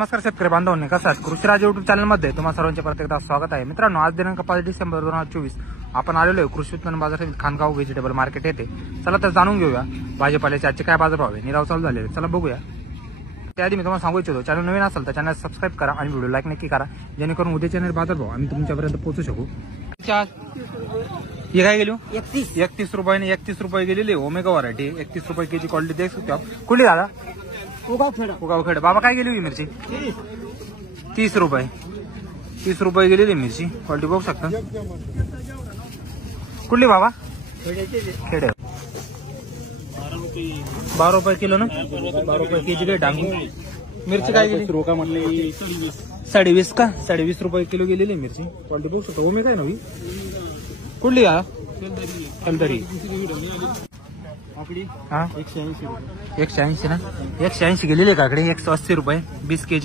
नमस्कार शेतकरी बांधवांनी, कसं आहे? कृषीराज युट्यूब चॅनलमध्ये तुम्हाला सर्वांचे परत एकदा स्वागत आहे. मित्रांनो, आज दिनांक 5 डिसेंबर 2024 आपण आलेलो आहे कृषी उत्पन्न बाजारातील खानगाव व्हेजिटेबल मार्केट येथे. चला तर जाणून घेऊया भाजीपाल्याचे आजचे काय बाजारभाव आहे. निराव चालू झालेले, चला बघूया. त्याआधी मी तुम्हाला सांगू इच्छितो, चॅनल नवीन असेल तर चॅनल सबस्क्राईब करा आणि व्हिडिओ लाईक नक्की करा, जेणेकरून उद्याच्या बाजारभाव आम्ही तुमच्यापर्यंत पोहोचू शकू. ये काय गेलो 31 रुपये 31 रुपये गेलेली ओमेगा व्हरायटी 31 रुपये केजी क्वालिटी देख सकते हो. कुठली दादा? उगावखेड. बाबा काय गेली मिरची? 30 रुपये गेलेली मिरची क्वालिटी बघू शकता. कुठली बाबा? खेडे. 12 रुपये किलो ना, 12 रुपये केजी काही डांगू. मिरची काय गेली? 20.5 का? 20.5 रुपये किलो गेलेली मिरची क्वालिटी बघू शकता. ओमेगा आहे नवी. कुठली हा? कलदरी. हा 180 ना, 180 गेलेली काकडे 180 रुपये 20 केजी.